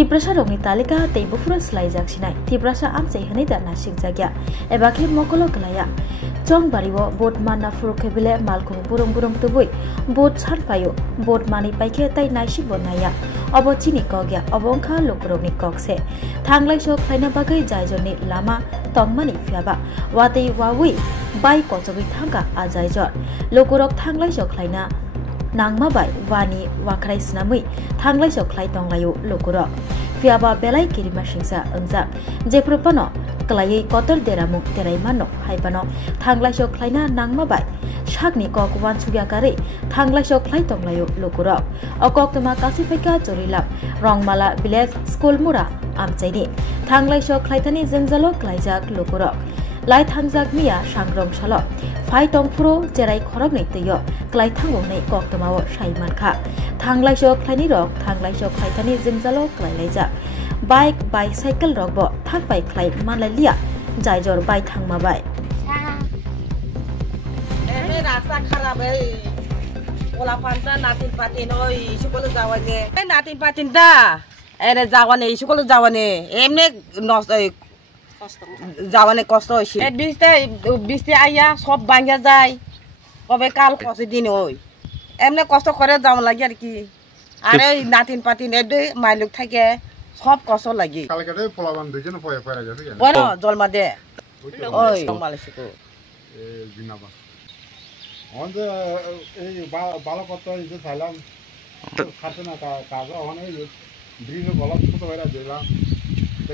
Tiprasa rongni talika tei bufura slaijak sinai tiprasa amsai hani da nasik jagya ebakhe mokolo kelaya chong bariwo bot manna furukebile malkung burung tubui bot sanpayo bot mani paikhe tai naisi bonaya obo chini kogya obongkha lokrokni kokse thanglai sok khaina bagai jaijoni lama tongmani fiaba watei wawi bai kochogui thangka ajaijor lokorok thanglai sok khaina nangma bai wani wakrai snamui thanglai sok khlai tonglayo lokorok fiaba belai kirima singsa ongjak jeprupano klai kotor deramu teraimano haibano thanglai sok khlaina nangma bai sakni kok wan sugya kare thanglai sok khlai tonglayo lokorok okok tuma kasifeka chorilap rongmala village school mura amchaini thanglai sok khlaithani jengjalo klaijak lokorok lai thangjak miya sangrong salo phai tongfuro jerai khorokni teiyo klai thangonai kok tumao saimankha thanglai sok khlaini rok thanglai sok khlaithani jengjalo klailaija bike bicycle rok bo thakpai khlai manlalia jaijor bai thangma bai eme rasta kharab ei ola panta natin patin oi school jawane natin patin da ere jawane school jawane emne nos যাওয়ানে কষ্ট হইছে বৃষ্টি আইয়া সব ভাঙা যায় কবে কাল কষ্ট দিন ওই এমনি কষ্ট করে যাওয়া লাগে আর কি আরে নাতিন পাতিন এদে মাইলুক থাকে সব কষ্ট লাগে কালকে পোলাবান দুইজন পয়া পয়া গেছে বলো জলমা দে ওই মালয়েশিয়া এই জিনাবা অন্তে এই ভালো কত হইছে চাইলাম খাতে না কাজ ওখানে ব্রিজ গলত ছোট হয়ে দিলাম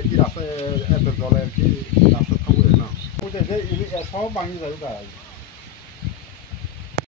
কি রাস্তা এত জলে কি রাস্তা থাকবে না ওটা সব ভাঙি যাবে